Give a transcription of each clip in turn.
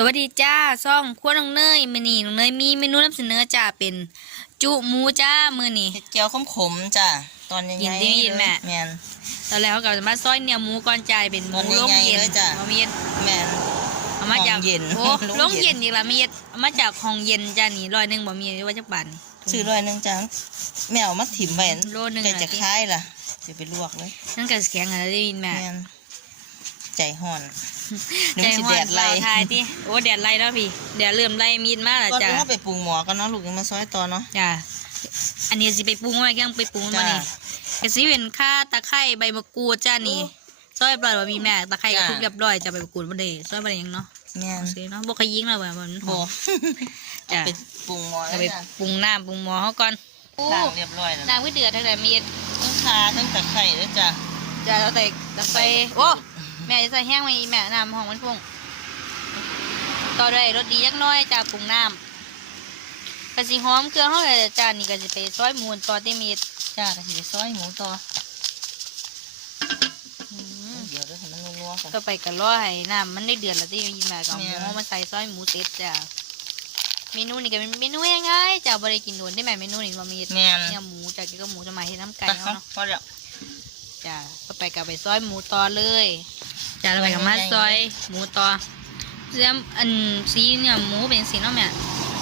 สวัสดีจ้าซ่องครัวน้องเนยมื้อนี้น้องเนยมีเมนูนำเสนอจ้าเป็น จุหมูจ้ามื้อนี้เห็ดเจียวขมขมๆจ้ะตอนใหญ่ยินๆดียินแม่แมน ตอนแรกเขาก็จะมาซอยเนื้อหมูก่อนจ่ายเป็นหมูตอนโรงใหญ่ๆเย็นเลยจ้ะบ่มีเย็นแมน เอามาจากห้องเย็นโอ้โรงโรงเย็เย็นนอีกละมีเย็นเอามาจากห้องเย็นจ้านี่ร้อยหนึงบ่มีว่าจักบาทนี่ ซื้อร้อยหนึงจ้ะแมวมาถิ่มไว้โลหนึ่งใกล้อะจะคายล่ะจะไปลวกเลยนั่นก็แข็งอะไรได้ยินแมแม่น ใจห่อนใจนึกสิฮ้อแดนดไล่เปล่าทายติโอ้แดดไล่แล้วพี่แดดเริ่มไล่มีดมาแล้วก่อนจ้าที่เราไปปรุงหมอกันเนาะลูกยังมาซอยต่อเนาะจ้าอันนี้สิไปปรุงไว้ยังไปปรุงมาจ้านี่ก็สิเป็นข่าตะไคร้ใบมะกรูดจ้านี่ซอยเรียบร้อยบ่มีแม่ตะไคร้ก็จ้าทุกเรียบร้อยจ้าใบมะกรูดบ่ได้ซอยบ่ได้หยังเนาะแมนเอาสิเนาะบ่เคยยิงแล้วว่ามันหโอ้อมจ้ะไปปรุงหมอก็แล้วไปจ้ะปรุงน้ำปรุงหม้อเฮาก่อนโอ้ล้างเรียบร้อยแล้วน้ำก็เดือดทั้งแต่มีดทั้งคาทั้งตะไคร้ด้วยจ้ะจ้าเราใส่ตะไคร้โอ้ แม่จะใส่แห้งไว้อีแม่น้ำห้องมันพุ่งต่อด้วยรสดีจักหน้อยจ้าปรุงน้ำก็สิหอมเครื่องเฮาเลยจ้านี่ก็สิไปซอยหมูต่อที่มีดจ้าก็สิไปซอยหมูต่ออืมเดี๋ยวเด้วยให้มันนัวๆกันก็ไปกันรอให้น้ำมันได้เดือดแล้วที่ยินแม่ก็เอาหแม่มูมาใส่ซอยหมูเสร็จจ้าเมนูนี่ก็เป็นเมนูง่ายๆจ้าบ่ได้กินโดนได้แม่เมนูนี่บ่มีแมนเนี่ยหมูจ้าก็หมูจะมาเฮ็ดน้ำไก่ไปเฮาเนาะเนาะพอแล้วจ้าก็ไปกับไปซอยหมูต่อเลย จ้าเราไปกับมาซอยหมูต่อเรื่องอันสีเนี่ยหมูเป็นสีเนาะแม่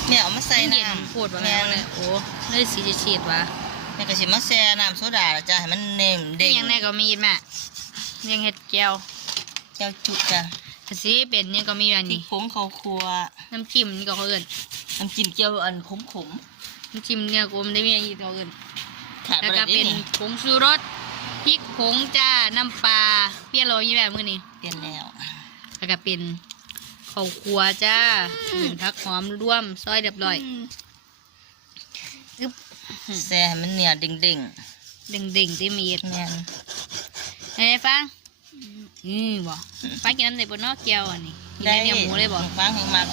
แม่เอามาใส่เย็นน้ำพูดว่าแม่แม่เลยโอ้เลยสีจะฉีดวะแม่ก็สิมาแช่น้ำโซดาแล้วจ้ะให้มันเนิ่มเด้นี่งยังไงก็มีแม่ยังเห็ดแก้วเจ้าจุจ้ะอันสีเป็นนี่ก็มีอันพรินี้กผงข้าวคั่วน้ำจิ้มนี่ก็เขาเอิ้นน้ำจิ้มเจียวอันขมขมน้ำจิ้มเนี่ยกลมได้มีอีกเขาเอิ้นๆขาดแล้วบ่ก็ได้เป็นนี่ผงชูรส พริกผงจ้า น้ำปลาเปรี้ยวโรยแบบมื้อนี้เปลี่ยนแล้วแล้วก็เป็นข้าวคั่วจ้าเป็นผักหอมร่วมซอยเรียบร้อยอึ๊บแช่ให้มันเนื้อเด้งเด่งๆที่มีดๆแม่นเฮ้ยฟังอืมบ่ฟังกินน้ำในบนนอกเกียวอันนี้กินได้เนี่ยหมูเลยบ่ฟังให้มัก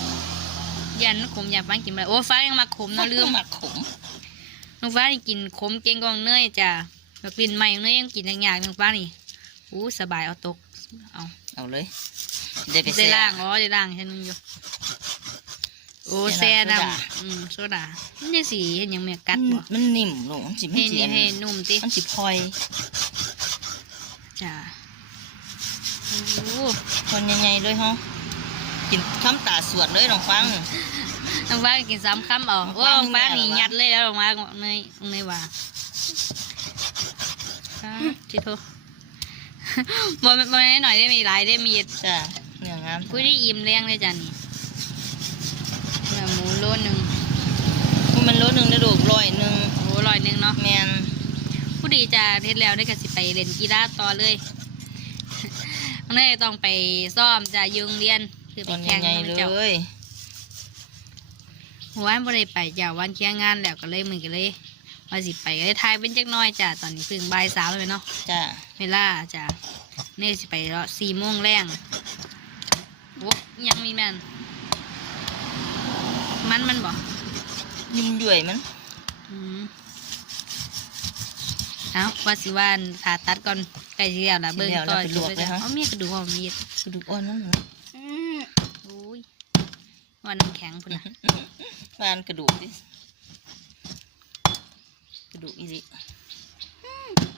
ยันขมอยากฟังกินไปโอ้ฟ้ายังมาขมเนาะลืมมักขมน้องฟ้านี่กินขมเก่งกว่าน้องเนยจ้ะแบบกลิ่นใหม่น้องเนยยังกินอย่างยากน้องฟ้านี่อู้สบายเอาตก เอาเอาเลยเดี๋ยวไปได้แช่ล่างอ๋อได้ล่างฉันนึงอยู่โอ้แช่แซ่น้ำโซดาดำอืมโซดามันจะสีเห็นหยังแม่กัดบ่มันนิ่มลงมันสิมันเห็นสินี่อันเห็นนุ่มติมันสิพลอยจ้ะโอ้คนใหญ่ๆเลยฮะกินคำตาสวดเลยน้องฟังน้องฟ้ากินสามคำเอาโอ้น้น้อองงฟ้าฟ้านี่นี่แม่เหรอวะยัดเลยแล้วน้องฟ้าน้องเนยน้องเนยว่า ครับจิโทบ่บ่บ่หน่อยได้มีหลายได้มีจ้ะเนื้องามผู้ได้อิ่มเลี้ยงเลยจ้ะนี่เนื้อหมูโลหนึ่งมันโลหนึงได้ลูกร้อยหนึงโอ้ร้อยหนึ่งเนาะแมนผู้ดีจะเทศแล้วได้ก็สิไปเล่นกีฬาต่อเลยน้องเนยต้องไปซ้อมจะยุงเรียนคือตไปอนแข่งใหญ่ๆเลเจ้ายหัววันบ่ได้ไปจ้ะวันแข่งงานแล้วก็เลยมือกันเลย ว่าสิไปก็เลยทายเป็นจักหน้อยจ้ะตอนนี้เพิ่งบ่ายสามเลยเนาะจ้ะเวลาจ้ะเนยสิไปแล้วสี่โมงแรงโอ้ยังมีแม่นมันมันบ่ยิ้มย่วยมันอืมเอาว่าสิว่านผ่าตัดก่อนไก่เสียวนะเบิ่งต่อจบเลยจ้ะเอาเมียกระดูกเอามีดกระดูกอ่อนนั่นเหรอโอ้ยว่าน้ำแข็งพุ่นนะฟานกระดูกดิ กระดูกอีสิ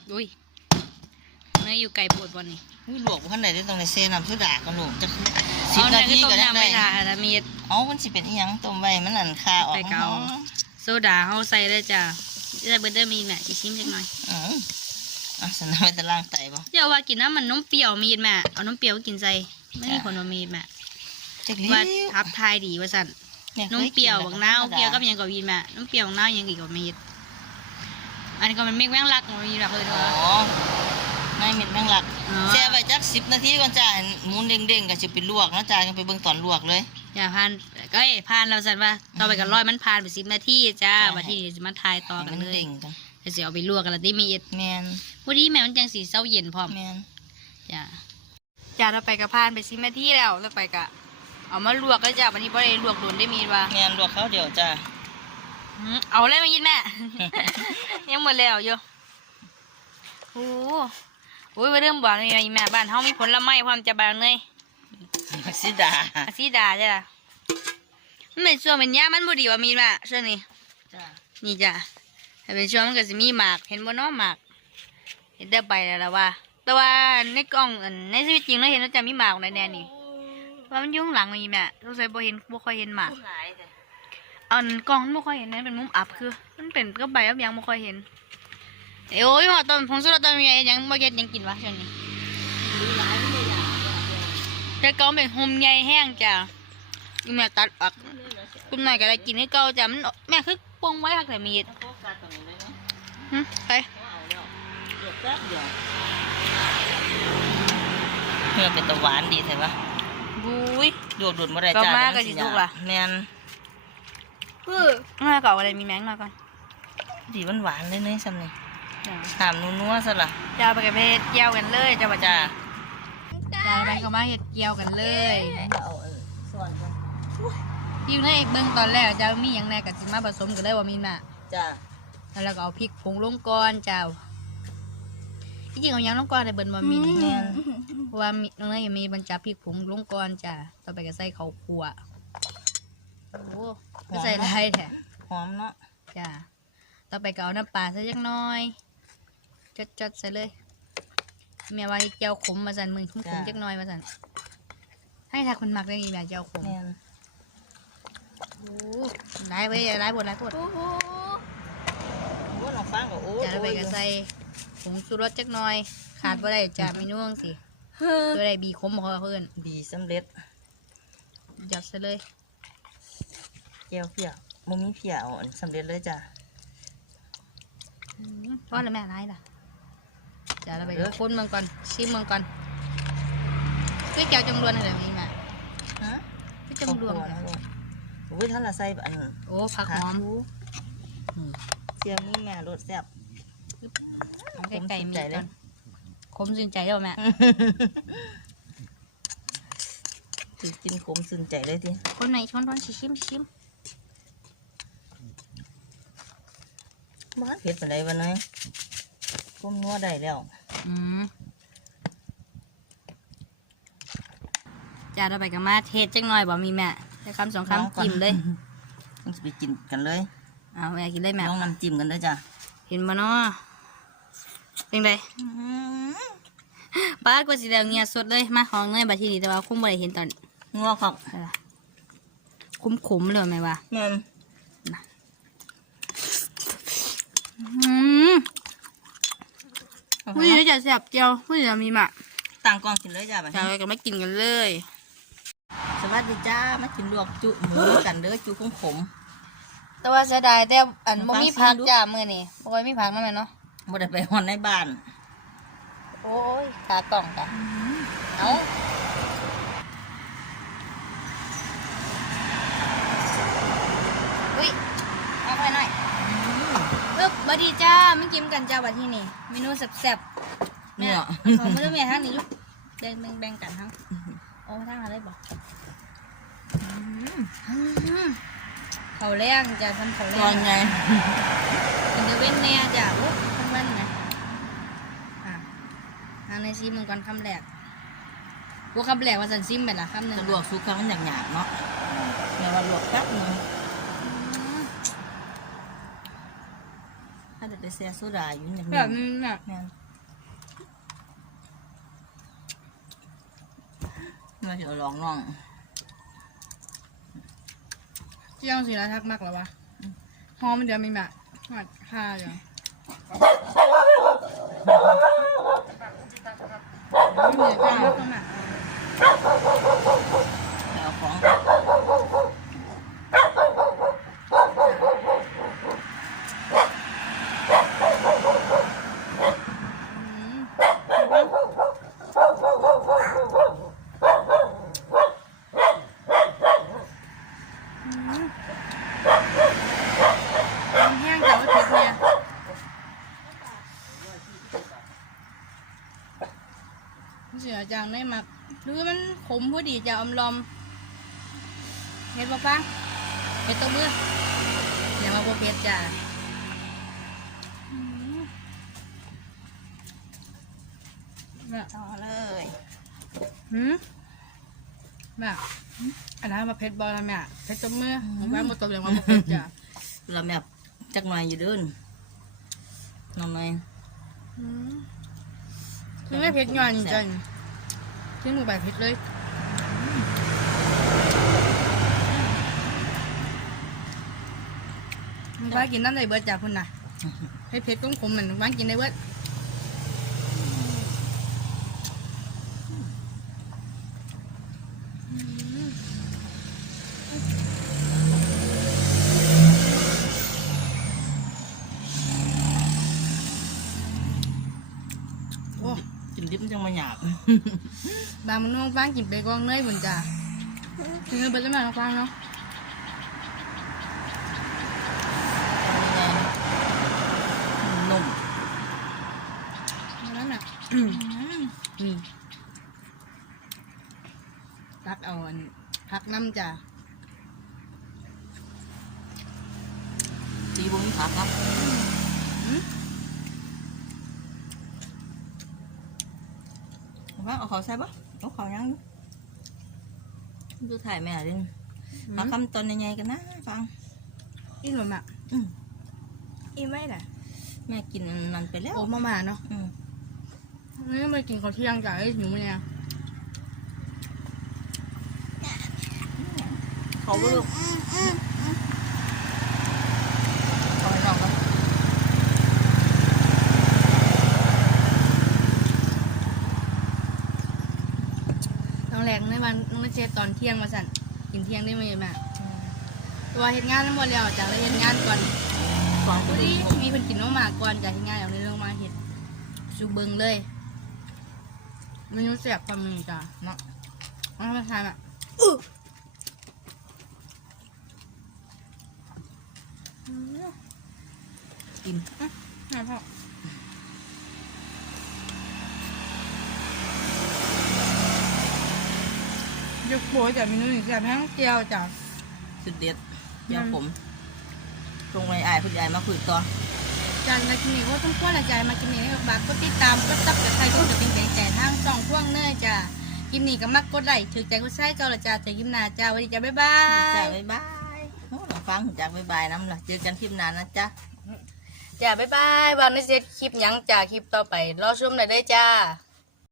โอ้ยเนื้ออยู่ไก่ปวดบอลนี่อุ้ยลวกบ่ทันได้ได้ต้องได้เซน้ำโซดากันลูกจะสิบเอานาเนื้อทีก็ต้มก็ได้ยำไม่ทานะมีดเอ๋อมันสิเป็นอีหยังต้มไว้มันอันคาออกไปเกาโซดาเฮาใส่เลยจ้ะจะเบิดเดอร์มีแม่จิชิมจักหน่อยอืออะสนามไปตะล่างไตบ่เดี๋ยวว่ากินน้ำมันนมเปรี้ยวมีดแม่เอานมเปรี้ยวกินใส่ไม่มีคนว่ามีดแม่จักลิ้ว่าทับทายดีว่าสั่นเนี่ยนมเปรี้ยวบักนาวธรรมดเปรี้ยวกับหยังกับวีนแม่นมเปรี้ยวบักนาวหยังกี่กับมีด อันนี้ก็มันเมฆแมงลักของวีนแบบเลยอ๋เนาะอนายเม็ดแมงลักอ๋อ แช่ไว้จักสิบนาทีก่อนจ้าหมุนเด้งๆก็สิไปลวกเนาะจ้ายังไปเบิ่งตอนลวกเลย อย่าพานก็เอ้ยพานเราสั่นว่าต่อไปกันร้อยมันพานไปสิบนาทีจ้าใช่ วันที่จะมาทายต่อให้กัมันนเลยเด้งกันเดี๋ยวสิเอาไปลวกกันแล้วที่มีดแมนวันนี้แม่มันจังสีเศร้าเย็นพร้อม แมนจ้าจ้าเราไปกับพานไปสิบนาทีแล้วเราไปกะเอามาลวกก็จ้าวันนี้บ่ได้ลวกโดนได้มีดว่าแมนลวกเขาเดียวจ้า หืมเอาเลยมายินแม่ ยังหมดแล้วอยู่โอ้โหโอ้ยว่าเรื่องบอกเลยแม่บ้านเฮามีผลไม้ความจะบานเลยมักซิดาอาซีดาจ้ะมันเป็นช่วงเป็นยามมันบ่ดีว่ามีมาช่วงนี้จ้านี่จ้ะถ้าเป็นช่วงมันก็จะมีหมากเห็นบ่เนาะหมากเห็นได้ไปแล้วล่ะว่า แต่ว่าในกล้องอันในชีวิตจริงเราเห็นว่าจะมีหมากในแน่นี่ว่ามันอยุ่ข้างหลังมีแม่สงสัยบ่เห็นบ่ค่อยเห็นหมากหลายแต่อันกล้องมันบ่ค่อยเห็นนะเป็นมุมอับคือ มันเป็นก็ใบกับหยังบ่ค่อยเห็นเอ้ยโอ้ยหอตอนผงสุรตอนมีอะไรยังบ่เก็ตหยังกินวะช่วงนี้หลายไม่ได้อยากแต่กล้องเป็นโฮมใหญ่แห้งจ้ะอีแม่ตัดออกคุณหน่อยก็ได้กินให้เก่าจ้ะมันแม่คือปรุงไว้คักแต่มีดโฟกัสตรงนี้เลยนะหึไปเอาแล้วเดือดแป๊บเดียวเนื้อเป็นตะหวานดีใช่ปะบุ้ยดวกดุดมาได้ก็จ้ามาเดี๋ยวก็สิสุกล่ะแมนคือแม่เก่าอะไรมีแมงมาก่อน ดีหวานหวานๆเลยเนยซ้ำนี่ถามนัวๆซะล่ะจะเอาไปกับเฮ็ดเกี่ยวกันเลยจะมาจ้าจะเอาไปก็มาเฮ็ดเกี่ยวกันเลยเอาเออส่วนกันอยู่ในเอกเบิ่งตอนแรกจะมีหยังแหน่กับสิมาผสมกันเลยว่ามีมาจ้าแล้วก็เอาพริกผงลงก่อนเจ้าที่จริงเอาหยังลงก่อนได้เบิ่นบ่มีนี่แม่นเพราะว่ามีน้องเนยมีบรรจับพริกผงลงก่อนจ้าต่อไปก็ใส่ข้าวคั่วโอ้ก็ใส่ได้แท้หอมเนาะจ้า ต่อไปก็เอาน้ำปลาใส่จักหน้อยจดๆใส่เลยแม่ว่าให้เจียวขมมาสั่นมือขมๆจักหน้อยมาสั่นให้ถ้าคนมักได้มีแบบเจียวขมแม่นโอ้ได้ไปได้บดได้บดโอ้น้องฟังก็โอ้จะเอาไปก็ใส่ผงชูรสจักหน่อย ขาดบ่ได้จ้าเมนูจังสิตัวใดบีขมบ่เขาเพิ่นบีสำเร็จยัดใส่เลยแก้วเพียบ่มีเพียเอาอันสำเร็จเลยจ้าอืม ทอดแล้วแม่ไรล่ะจะเอาไปก็คนมันก่อนชิมมันก่อนก๋วยเตี๋ยวจำรวนอะไรนี่แม่ฮะก๋วยเตี๋ยวจำรวนครอบครัวนะลูกโอ้ยท่านละใส่อันโอ้ผักหอมอืมเสียมีแม่รสแซ่บไก่ไก่มีใจเลก่อยนขมสิ้นใจแล้วแม่คือกินขมสึนใจเลยทีคนไหนช้อนช้อนชิชิมชิม บ้านเผ็ดปานใดวะเนยขมนัวได้แล้วอืมจะเอาไปกับมาเทศจังหน่อยบ่มีแม่ได้คำสองคำจิ้มเลยต้องไปกินกันเลยเอาแม่กินได้แม่น้องน้ำจิ้มกันเลยจ้ะเห็นบ่เนาะเป็นไงป้าก็สิแล้วเงียสดเลยมาของเงยบัดทีนี้แต่ว่าคุ้มบ่ได้เห็นตอนงัวครับคุ้มขมๆเลยไหมวะแม่น อืม ผู้หญิงจะแสบเจียวผู้หญิงจะมีหมากต่างกองกินเลยจ้ะบัดจะนี้ไปก็ไม่กินกันเลย สวัสดีจ้ามากินลวกจุหมูกันเด้อจุขมขมแต่ว่าเสียดายแต่อันฟับ่งมีซิผักดูจ้ามื้อนี้บ่ค่อยมีผักนั่นแหละเนาะๆบ่ได้ไปฮอนในบ้าน โอ้ยขากล่องจ้ะเอาอุ้ยเอาไปหน่อย เอิบบัดดีจ้าไม่กินกันจ้าบัดที่นี่เมนูแซ่บๆเนี่ยของมือแม่ทั้งนี้ลูกแบ่งแบ่งแบ่งกันทั้งโอ้ทั้งอะไรบอกเขาแรงจ้ะทำเขาแรตองนไงเป็นเดเว้นเนี่ยจ้ะโอ้ทั้งวันนะอะทางในซีมึงก่อนคำแรกพวกคำแรกว่าสันซิมไปละคำหนึ่งจะลวกสุกครั้งมันหยาบๆเนาะแม่ว่าลวกแป๊บหนึงถ้าจะไป แซ่โซดาอยู่นิดนึแบบงนี้น่ะแม่นมาจะเอาลองน้องเจียงสีละทักมากแล้ววะหอมมันเดี๋ยวมีหมากหอดข้าเดี๋ยวไม่เหมือนกันก็หมัก ไปเอาของ มัน แห้งแต่ว่าเผ็ดเนี่ยเสียจางได้หมักหรือมันขมพอดีจะอมลอมเผ็ดปะปังเผ็ดตัวมืออย่ามาโบเผ็ดจ้ะอืมแบบต่อเลยหืม แบบอันนั้นมาเพชรบอลแม่เพชรจมมือมันว่ามาตบอย่างว่าบ่เพชรจ้ะเราแบบจักหน่อยอยู่เดินน้องหน่อยคือไม่เพชรงอนจังที่มือใบเพชรเลยมันว่ากินน้ำในเบิร์ดจ้ะพุ่นน่ะให้เพชรก้มขมเหมือนว่างกินได้เบิร์ดโอ้ กินดิบมันจังมาหยาบบางมันน้องฟางกินไปกองเนยพุ่นจ้ะกินเบิร์ดแล้วมาน้องฟางเนาะนุ่มนั่นน่ะนี่ตักเอาอันพักน้ำจ้ะตีบุ้งผักครับ ว่าเอาเขาใส่ปะเอาเขายังดูถ่ายแม่ดิมาคำตอนยังไงกันนะฟังอีหนุ่มอะอืมอีไม่ล่ะแม่กินอันนั้นไปแล้วโอ้มามาเนาะอืมไม่มากินข้าวเที่ยงจ้ะไอ้หนูเนี่ยเขาก็ลูกเขาไปลองกัน ตอนแรกใน วันน้องเจตอนเที่ยงมาสั่นกินเที่ยงได้ไหมแม่ตัวเฮ็ดงานทั้งหมดแล้วจ้ะเลยเฮ็ดงานก่อนฟังพตัอวดีนี้มีคนกินน้องหมาก่อนจ้ะเฮ็ดงานเอาเลยลงมาเฮ็ดสูเบิงเลยเมนูแซ่บความนึงจ้ะเนาะมาทานอะกินทานพ่อ ยวโปรยจ้ะเมนูนี้แซ่บแห้งเจียวจ้ะสุดเด็ดเดี๋ยวผมตรงไอ้อายผู้ใหญ่มาคุยต่อ จานมากินนี่ว่าต้องควรละใจมากินนี่ให้บากกดติดตามกดซับกับใครก็จะเป็นแกงแก่ทางสองพ่วงเนยจ้ะกินนี่ก็มักกดไลค์ถือใจกดใช้เจ้าละจ้าใจยิ้มหน้าจ้าวันนี้จ้าบ๊ายบาจ้าย บ๊ายบายโอ้เราฟังจากบ๊ายบายน้ำล่ะเจอกันคลิปหน้านะจ๊ะ จ้าบ๊ายบายวันนี้เสร็จคลิปหยังจ้าคลิปต่อไปรอชมหน่อยเด้อจ้า